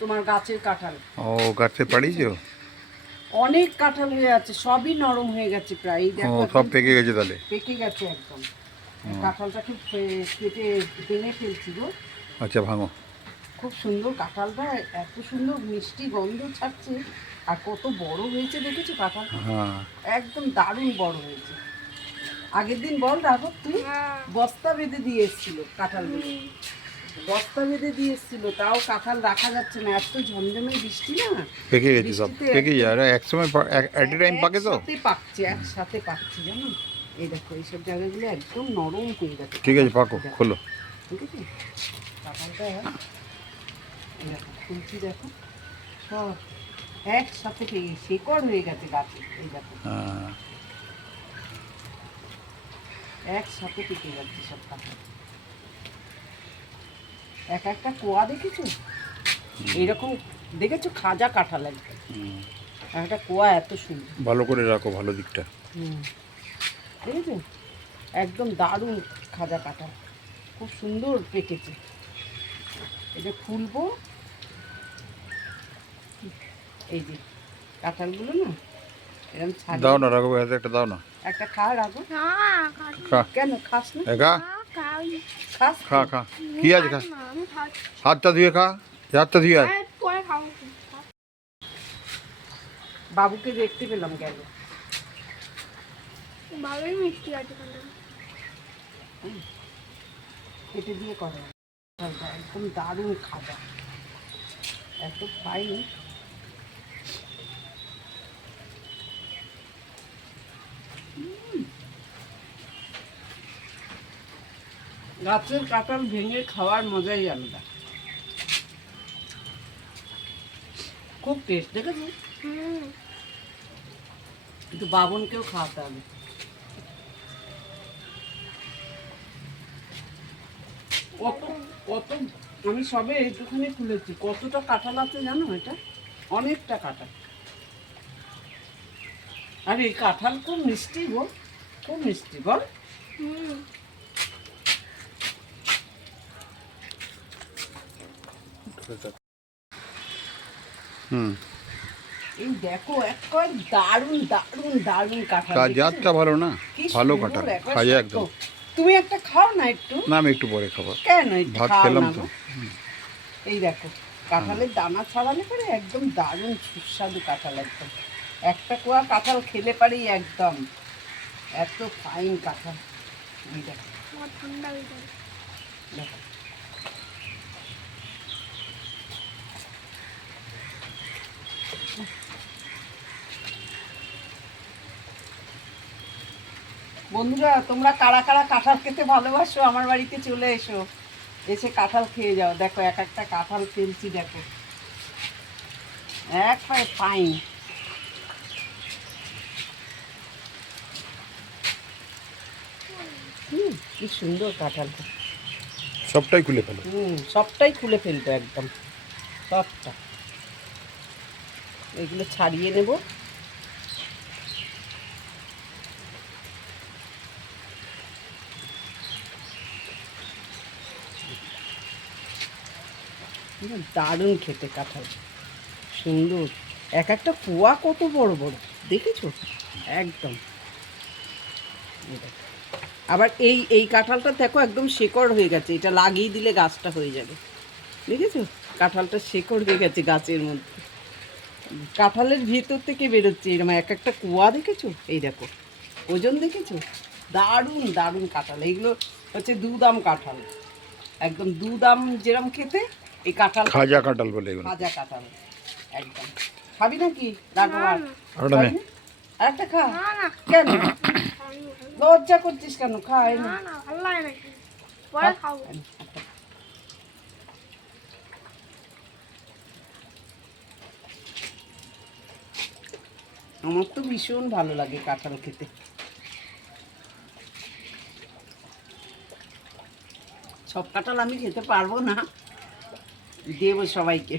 তোমার গাছের কাঁঠাল। ও গাছে পাড়িয়েছো? অনেক কাঁঠাল হয়ে আছে, সবই নরম হয়ে গেছে প্রায়। এই ও দেখো সব পেকে গেছে তাহলে? পেকে গেছে একদম। কাঁঠালটা খুব কেটে ভেঙে ফেলছি গো। আচ্ছা ভাঙো। খুব সুন্দর কাঁঠালটা, এত সুন্দর মিষ্টি গন্ধ ছাড়ছে। আর কত বড় হয়েছে দেখেছো কাঁঠালটা? হ্যাঁ একদম দারুণ বড় হয়েছে। আগের দিন বল রাঘব তুই বস্তা বেঁধে দিয়ে এসেছিল কাঁঠালগুলো, বস্তা বেঁধে দিয়ে এসেছিল, তাও কাঁঠাল রাখা যাচ্ছে না, এত ঝমঝমে বৃষ্টি না। পেকে গেছে সব, বৃষ্টিতে পেকে যায়। আর একসময় এট এ টাইম পাকে তো। একসাথে পাকছে, একসাথে পাকছে জানো। এই দেখো এইসব জায়গাগুলো একদম নরম হয়ে গেছে। ঠিক আছে পাকো, খোলো। ঠিক আছে, কাঁঠালটা এই দেখো খুলছি, দেখো সব একসাথে পেয়ে শেকড় হয়ে গেছে গাছে। এই দেখো হ্যাঁ একসাথে পেকে যাচ্ছে সব কাঁঠাল। এক একটা কোয়া দেখেছো এইরকম, দেখেছো খাজা কাঁঠাল একদম, একটা কোয়া এত সুন্দর। ভালো করে রাখো ভালো দিকটা। দেখেছো একদম দারুণ খাজা কাঁঠাল, খুব সুন্দর পেকেছে। এটা খুলবো, এই যে কাঁঠালগুলো না এরকম ছাড়িয়ে দাও না রাখো, হাতে একটা দাও না। একটা খা রাখো। খা। কেন খাস না? খা খাস খা খা, কি আছে খা, হাতটা ধুয়ে খা, হাতটা ধুয়ে আয়। বাবুকে দেখতে পেলাম গেল। ভালোই মিষ্টি আছে। কেটে দিয়ে করে একদম দারুণ খাজা, এত ফাইন। গাছের কাঁঠাল ভেঙে খাওয়ার মজাই আলাদা, খুব টেস্ট। দেখেছো, কিন্তু বাবনকেও খাওয়াতে হবে। কত কত, আমি সবে এইটুখানি খুলেছি, কতটা কাঁঠাল আছে জানো? এটা অনেকটা কাঁঠাল। আর এই কাঁঠাল খুব মিষ্টি গো, খুব মিষ্টি বল। হুম, এই দেখো একবার দারুণ দারুণ দারুণ কাঁঠাল। জাতটা ভালো না, কি ভালো সুন্দর, কাঁঠাল, একবার খাজা শক্ত। একদম। তুমি একটা খাও না একটু। না আমি একটু পরে খাবো, কেন একটু ভাত খাও খেলাম না তো। গো? এই দেখো কাঁঠালের দানা ছাড়ালে পরে একদম দারুণ সুস্বাদু কাঁঠাল একদম। একটা কোয়া কাঁঠাল খেলে পারেই একদম এত ফাইন কাঁঠাল। এই দেখো ঠান্ডা হয়ে যাবে। দেখো বন্ধুরা, তোমরা কারা কারা কাঁঠাল খেতে ভালোবাসো আমার বাড়িতে চলে এসো, এসে কাঁঠাল খেয়ে যাও। দেখো এক একটা কাঁঠাল ফেলছি, দেখো একবারে ফাইন। কি সুন্দর কাঁঠালটা। সবটাই খুলে ফেলো। সবটাই খুলে ফেলবো একদম, সবটা। এগুলো ছাড়িয়ে নেব। দারুণ খেতে কাঁঠাল, সুন্দর। এক একটা কুয়া কত বড় বড়, দেখেছো একদম। আবার এই এই কাঁঠালটা দেখো একদম শেকড় হয়ে গেছে, এটা লাগিয়ে দিলে গাছটা হয়ে যাবে। দেখেছো কাঁঠালটা শেকড় হয়ে গেছে গাছের মধ্যে, কাঁঠালের ভিতর থেকে বেরোচ্ছে এরকম এক একটা কুয়া। দেখেছো এই দেখো ওজন, দেখেছো দারুণ দারুণ কাঁঠাল। এইগুলো হচ্ছে দুদাম কাঁঠাল, একদম দুদাম যেরম খেতে, এই কাঁঠাল খাজা কাঁঠাল বলে এগুলো। ভাজা কাঁঠাল একদম। খাবি নাকি রাঘব? ওটা নে। আরেকটা খা। না না কেন লজ্জা করছিস কেন? খা এই নে। না না, ভালো লাগে নাকি, পরে খাবো। আমার তো ভীষণ ভালো লাগে কাঁঠাল খেতে। সব কাঁঠাল আমি খেতে পারবো না, দেবো সবাইকে।